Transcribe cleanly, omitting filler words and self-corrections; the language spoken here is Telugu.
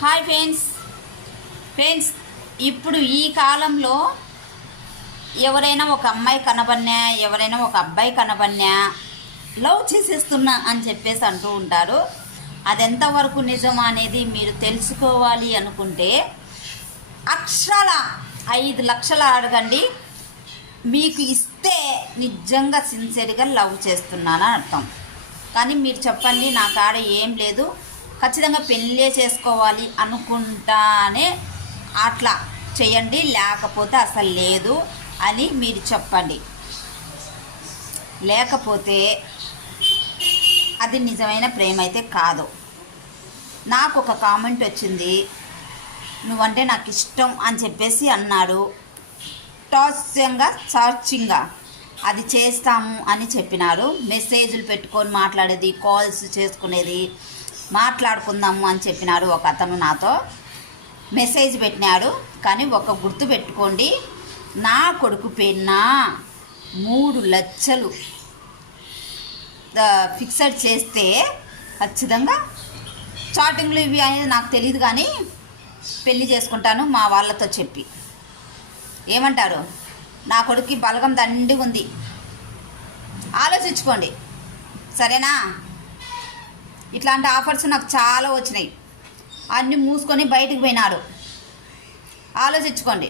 హాయ్ ఫ్రెండ్స్ ఇప్పుడు ఈ కాలంలో ఎవరైనా ఒక అమ్మాయి కనబడినా ఎవరైనా ఒక అబ్బాయి కనబడినా లవ్ చేసేస్తున్నా అని చెప్పేసి అంటూ ఉంటారు. అది ఎంతవరకు నిజం అనేది మీరు తెలుసుకోవాలి అనుకుంటే అక్షరాల 5 లక్షలు అడగండి, మీకు ఇస్తే నిజంగా సిన్సియర్గా లవ్ చేస్తున్నానని అర్థం. కానీ మీరు చెప్పండి, నా కాడ ఏం లేదు, ఖచ్చితంగా పెళ్ళే చేసుకోవాలి అనుకుంటానే అట్లా చేయండి, లేకపోతే అసలు లేదు అని మీరు చెప్పండి. లేకపోతే అది నిజమైన ప్రేమ అయితే కాదు. నాకు ఒక కామెంట్ వచ్చింది, నువ్వంటే నాకు ఇష్టం అని చెప్పేసి అన్నాడు. సర్చింగ్గా అది చేస్తాము అని చెప్పినారు. మెసేజ్లు పెట్టుకొని మాట్లాడేది, కాల్స్ చేసుకునేది, మాట్లాడుకుందాము అని చెప్పినాడు ఒక అతను. నాతో మెసేజ్ పెట్టినాడు. కానీ ఒక గుర్తు పెట్టుకోండి, నా కొడుకు పేరున 3 లక్షలు ఫిక్సెడ్ చేస్తే ఖచ్చితంగా చాటింగ్లు ఇవి అనేది నాకు తెలియదు, కానీ పెళ్ళి చేసుకుంటాను మా వాళ్ళతో చెప్పి. ఏమంటారు? నా కొడుకు బలగం దండి ఉంది, ఆలోచించుకోండి, సరేనా? ఇట్లాంటి ఆఫర్స్ నాకు చాలా వచ్చినాయి, అన్నీ మూసుకొని బయటికి పోయినాడు, ఆలోచించుకోండి.